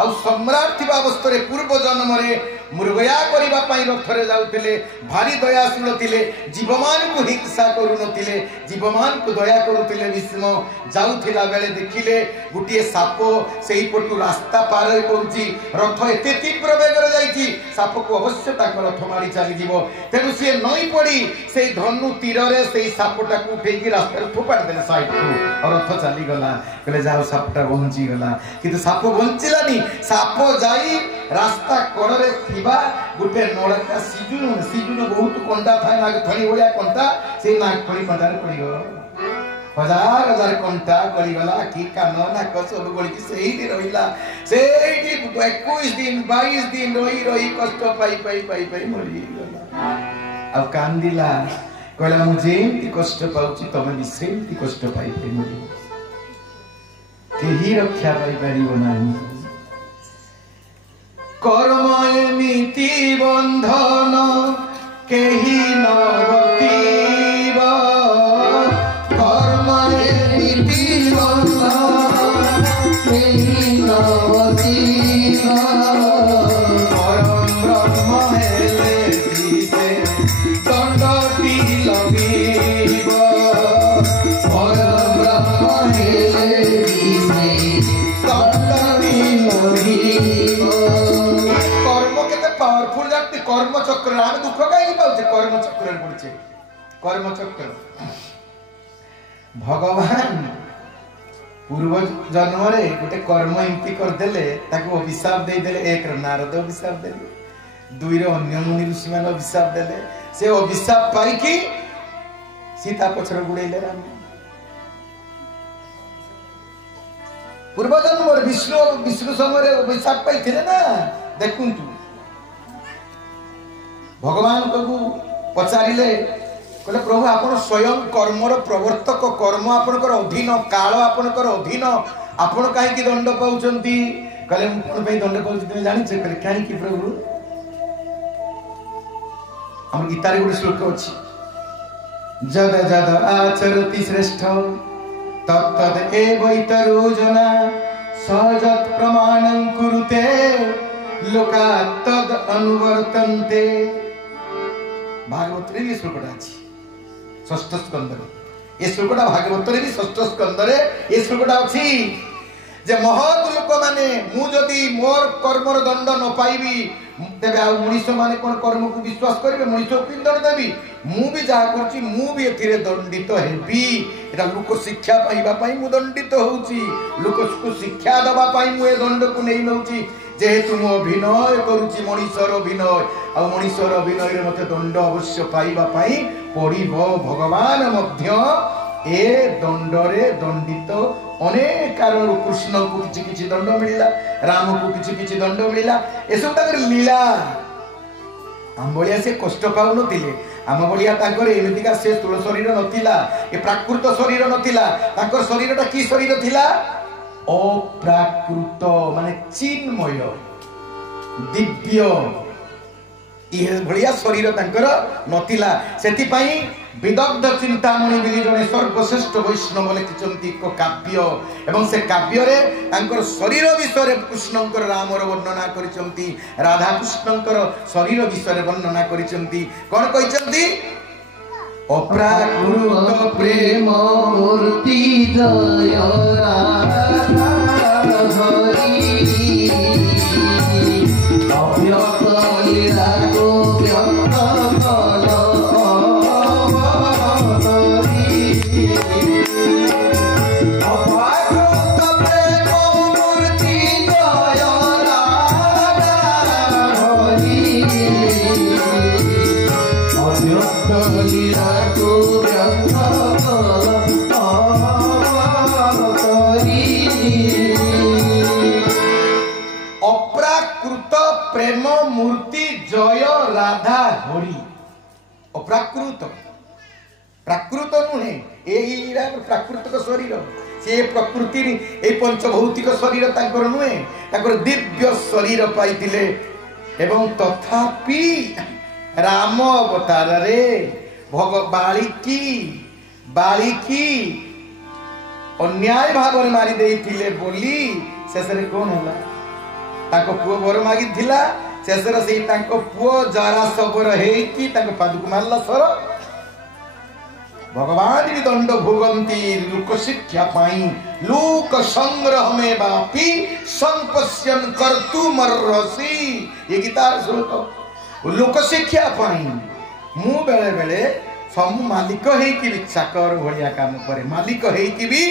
आउ सम्राट थिबा अवस्था पूर्व जन्म मृगया करबा पई रथरे जाउतिले भारी दयाशील थिले जीवमान को हिंसा करू नथिले जीवमान को दया करूतिले भीष्म जाउथिला बेले देखिले गुटिए साप सेही पटु रास्ता पार करूची रथ एते तीव्र वेगर जाईची साप को अवश्य ताक रथ मारी चली जीवो तेनु से नई पड़ी से धनु तीर रे से सापटा को उठेकी रास्ता फोपाड़ देले साइड को और रथ चली गला कहले जाओ सापटा बंची गला किंतु साप बंचिलानी साप जाई रास्ता कोड़रे थिबा गुटे नड़का सिजुन बहुत कंटा थाए नाग थड़ी भलिया कंटा से नाग थड़ी कंटा रे पड़ी हजार हजार कंटा गली गला कि कान नाक सब गली कि सेही रहिला सेही 21 दिन 22 दिन रही कष्ट पाई मरी गला अब कांदिला कहला मुझे एमती कष्ट पाउची तमे भी सेमती कष्ट पाई मरी केही रक्षा पाई परिबो नाही कर्म एमिति बंधन केही न बतीबा कर्म एमिति बंधन केही न बतीबा परम ब्रह्म हेले दिसे दंडटी लगीबा परम ब्रह्म हेले दिसे दंडटी लगीबा पावरफुल जानते कर्म चक्र आम दुख कहीं पाचे कर्म चक्र पड़े कर्म चक्र भगवान पूर्व जन्म रे गोटे कर्म एमती करदेले ताको अभिशाप देदेले एक नारद अभिशाप देले दुई रे अन्य मुनि ऋषि मान अभिशाप देले से अभिशाप पाई कि सीता पछर गुड़ेले राम पूर्व जन्म विष्णु समय अभिशाप पाई थे ना देखुंतु भगवान को पचारिले कहले प्रभु आपण स्वयं कर्मर प्रवर्तक कर्म आपणकर अधीन काल आपणकर अधीन आपण काहे की दंड पाउचंती कहले कोन पे दंड पाउची तुम जानि छे कहले काहे की प्रभु हम गीता रे गुड श्लोक अछि जद जद आचरति श्रेष्ठ तत्तद एवैतरो जना सहजत प्रमाणं कुरुते लोका तद अनुवर्तन्ते भागवत रे भी श्लोकटा अछि षष्ठ स्कंद रे ए श्लोकटा भागवत रे भी षष्ठ स्कंद रे ए श्लोकटा अछि जे महत लोक माने मु जदी मोर कर्मर दंड न पाइबी तेबे आ मनुष्य माने कोन कर्म को विश्वास करिवे मनुष्य को दंड देबी मु भी जा करछि मु भी एथिरे दंडित हेबी एटा लोक शिक्षा पाइबा पई मु दंडित होउची लोक को शिक्षा दबा पई मु ए दंड को नै नउची जेहेतु मु अभिनय करुची मनीषर अभिनय आ मनीषर अभिनय रे मते दंड अवश्य पाइबा पई पड़िबो भगवान मध्य ए दंड रे दंडित अनेक कारण कृष्ण को किछि दंड मिलिला राम को किछि दंड मिलिला ए सब ताकर लीला हम बोलिया से कष्ट पाउ नथिले आम बोलिया ताकर एमितिका से स्थूल शरीर नथिला ए प्राकृत शरीर नथिला ताकर शरीरटा की शरीर थिला अप्राकृत माने चिन्मय दिव्य ये भलिया शरीर तांकर नथिला सेति पई विदग्ध चिंतामणि बिली जने सर्वश्रेष्ठ वैष्णव लिखिचंती को काव्य एवं से काव्य रे तांकर शरीर विषय रे कृष्णंकर रामर वर्णना करिचंती राधा कृष्णंकर शरीर विषय रे वर्णना करिचंती कोन कहिचंती अप्राकृत प्रेम मूर्ति जय राधा हरि अव्यक्त लीला को व्यक्त कल प्रेम मूर्ति जय राधा हरि अप्राकृत प्राकृत नुहे एईरा प्राकृतिक शरीर से प्रकृति ए पंचभौतिक शरीर तांकर नुहे तांकर दिव्य शरीर पाइतिले एवं तथापि राम अवतार रे बालिकी अन्याय भाव मारी देइतिले बोली शेष रे कोन होला ताको पुओ बर मागी थिला शेषर से ताको पुओ जरा सबर हेकी ताको पादुक मारला सर भगवान भी दंड भोगंती लोक शिक्षा पाई लोक संग्रह में बापी संपश्यन कर्तु मर्रसी ये गीतार श्लोक लोक शिक्षा पाई मु बेले बेले सब मालिक हेकी भी चाकर भलिया काम करे मालिक हेकी भी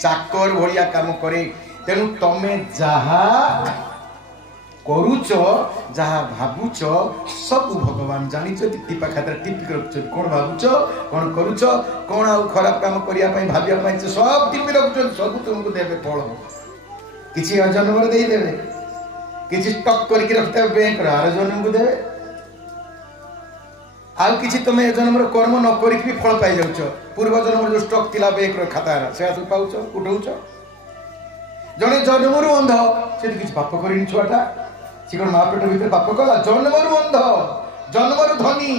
चाकर भलिया काम करे तेणु तमे जहा करुच जहा भावुच सब भगवान जानी टिपा खातर टिपिक रखुच कौन भावुच कौन करुच कौन आउ खराब काम करिया पई भाबिया पई सब टिपि रखुच सब तुमको देबे फल किछि अजन्म दे देबे किछि स्टॉक करके रखते बैंक रा जन्म को देबे आउ किछि तमे जन्म रो कर्म न करी भी फल पाई जाउछ पूर्व जन्म जो स्टॉक थिला बैंक रो खाता रा से आसु पाउछ उठौछ जने जन्मरु अंध से किछि पाप करिन छुआटा सिकन माँ पेट भीतर पाप कला जन्मरु अंध जन्मरु धनी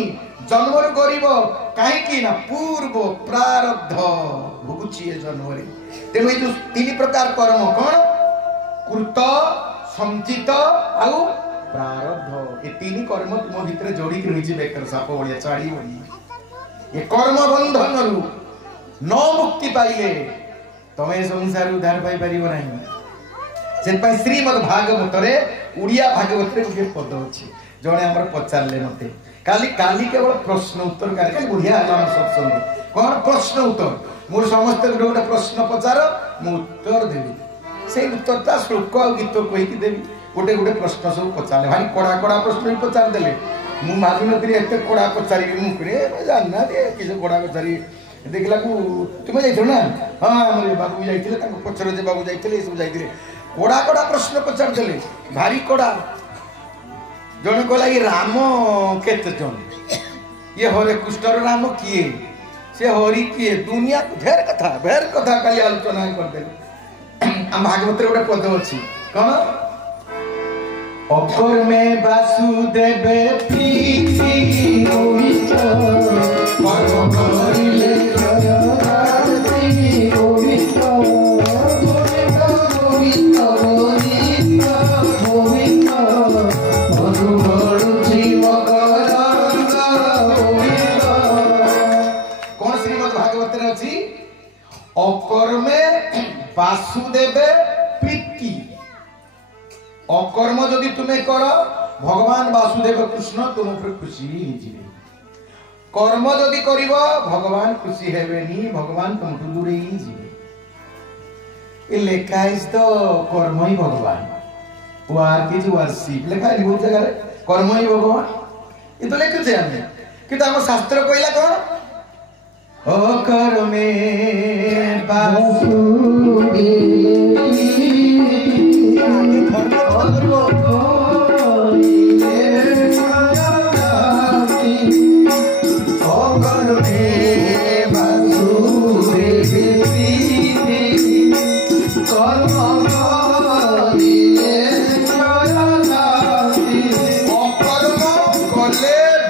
जन्मरु गरीब कहीं ना पूर्व प्रारब्ध भोगुची जन्मरे तेणु ये तीन प्रकार कर्म कौन कृत संचित आउ प्रारब्ध ये तीन कर्म तुम भीतर जोड़ी रही बेकर साप भलिया चाड़ी भली ये कर्म बंधन रु न मुक्ति पाइले तमे संसार उद्धार पाई परिबो नाही से श्रीमद भागवत रे उड़िया भागवत रे गोटे पद अछि जणे हमर पचारले मते काली काली केवल प्रश्न उत्तर कार्यक्रम बुढ़िया हम सत्संग कौन प्रश्न उत्तर मोर समस्त गोटे प्रश्न पचार मु उत्तर देबी से उत्तरटा श्लोक आ गीत कहि कि देबी गोटे गोटे प्रश्न सब पचारले भाई कड़ा कड़ा प्रश्न भी पचार देले मु भाबी नथि एते कड़ा पचारी मु करे जानना दे किसे कड़ा पचारी देखला को तुम जाइथो ना हां हमरे बाबू जाइथिले ताको पछरे जे बाबू जाइथिले सब जाइथिले कड़ा कड़ा प्रश्न पचार देले भारी कड़ा जन कहला ये राम केते जन ये हरे कृष्ण राम किए से हरि किए दुनिया ढेर कथा काली आलोचना कर देले हम भागवत रे गोटे पद अछि कोन अकर में वासुदेव प्रीति होइछ कर्म करिले जयराति होइछ अकर्मे वासुदेव प्रीति अकर्म जदि तुम्हें कर भगवान वासुदेव कृष्ण तुम ऊपर खुशी होइजिबे कर्म जदि करिवो भगवान खुशी हेबेनी भगवान तुमठु दूरे ही जिबे ए लेखा इस तो कर्म ही भगवान वार की जो वर्शिप लेखा है बहुत जगह कर्म ही भगवान ये तो लेखे थे हमने कि तो हम शास्त्र कहला कौन अकर्मे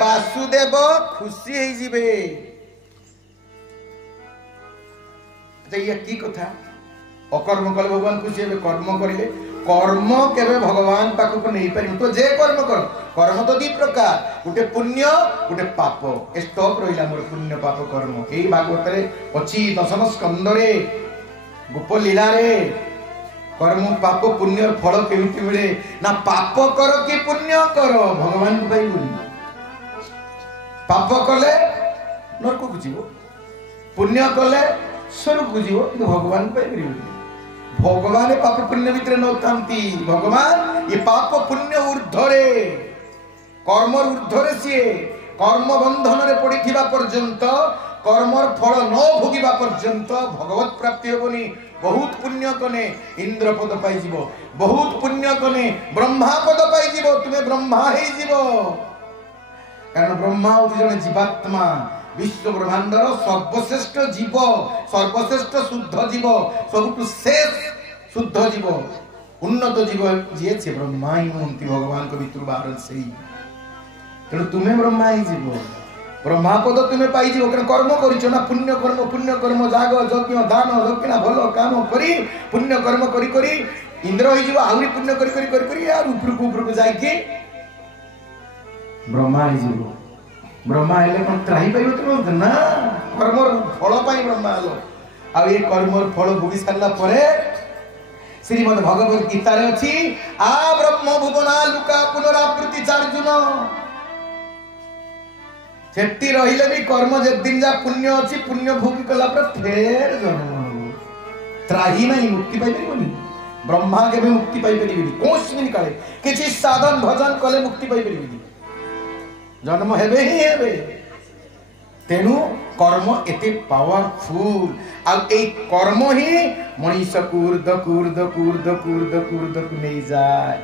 वासुदेव खुशी है जीवे ये की कथा अकर्म कले भगवान खुशी हे कर्म करिले कर्म केबे भगवान पाखु को नहीं पारि तो जे कर्म कर कर्म तो दी प्रकार गोटे पुण्य गोटे पाप ए स्टॉप रहिला मोर पुण्य पाप कर्म एई भागवत रे अछि दशम स्कंद रे गोप लीला रे कर्म पाप पुण्य फल केमिति मिले ना पाप कर कि पुण्य कर भगवान को पाइबुनी पाप कले नरक को जीवो पुण्य कले स्वर्ग को जीवो कि भगवान पाइबुनी भगवान पाप पुण्य भितर नथांती भगवान ये पाप पुण्य ऊर्ध्वरे कर्म ऊर्ध्वरे सिए कर्म बंधन रे पड़िथिबा पर्यंत कर्मर फल न भोगिबा पर्यंत भगवत प्राप्ति होबनी बहुत पुण्य कने इंद्र पद पाई जीवो बहुत पुण्य कने ब्रह्मा पद पाई जीवो तुमे ब्रह्मा हे जीवो कारण ब्रह्मा होती जने जीवात्मा विश्व ब्रह्मांडर सर्वश्रेष्ठ जीव सर्वश्रेष्ठ शुद्ध जीव सबुठु शेष शुद्ध जीव उन्नत जीव जे छे ब्रह्मा ही होंती भगवान को भितर बाहर से तेणु तुम्हें ब्रह्मा ही जीव ब्रह्मा पद तुम्हें पाई जीव कर्म करिछ ना पुण्य कर्म जाग यज्ञ दान दक्षिणा भल काम करी पुण्य कर्म करी करी इंद्र हो आहरी पुण्य करी यार उपरकू जाके ब्रह्मा हो ब्रह्मा हेले कौन त्राही पाइब तुम ना कर्म फल ब्रह्मा हेलो आ ये कर्म फल भोगी सारा पर श्रीमद भगवत गीता रे अछि आ ब्रह्म भुवना लुका पुनरावृत्ति चार्जुन सेठी रहिले भी कर्म जे दिन जा पुण्य अछि पुण्य भोगी कला पर फेर जन्म त्राही नहीं मुक्ति पाई परिबनी ब्रह्मा के भी मुक्ति पाई परिबनी कोशिश काले किछि साधन भजन कले मुक्ति पाई परिबनी जन्म हेबे ही हेबे तेनु कर्म एते पावरफुल आ ए कर्म ही मनीष कूर्द कूर्द कूर्द कूर्द कूर्द को नहीं जाए